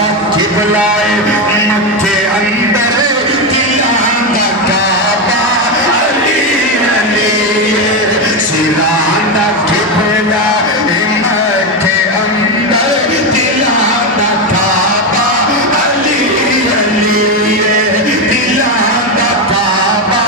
دا قبلہ مکے اندر دلان دا کعبہ علی علی سیران دا قبلہ مکے اندر دلان دا کعبہ علی علی دلان دا کعبہ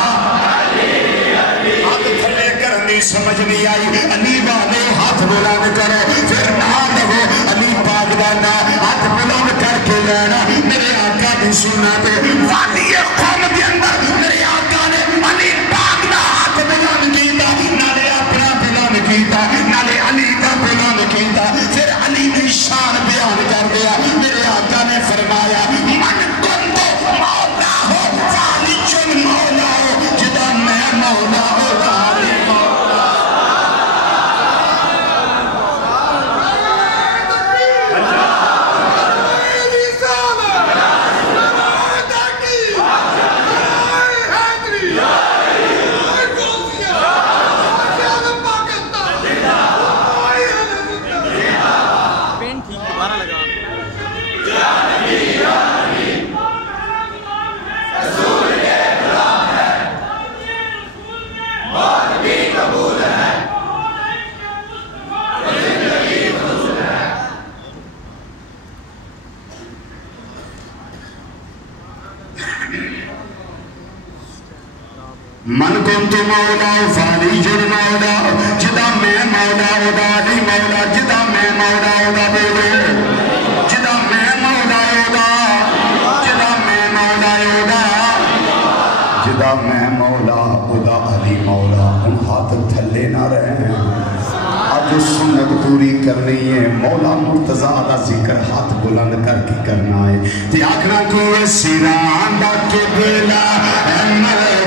علی علی ہاتھ کھڑے کرنی سمجھ نہیں آئی علی والے ہاتھ بلند کرو پھر نہ لگو علی پاک دانا ہاتھ بلند کر کے لینا میرے آقا نے سنا تو وادی قوم کے اندر میرے آقا نے علی پاک دا ہاتھ بلند کیتا نالے اپنا بلند کیتا نالے علی دا بلند کیتا پھر علی نے شان بیان کر دیا میرے آقا نے فرمایا من کنتو مولا ہو فالی چن مولا ہو جدا میں مولا ہو داری مولا من کنت مولا فالی جن مولا جدا میں مولا ادا دی مولا جدا میں مولا ادا دے دے جدا میں مولا ادا جدا میں مولا ادا جدا میں مولا ادا علی مولا ان ہاتھ تھلے نہ رہے ہیں آج سنت پوری کرنی ہے مولا مرتضیٰ دا ذکر ہاتھ بلند کر کے کرنا ہے تی آکھنا کو سیران دا قبلہ احمد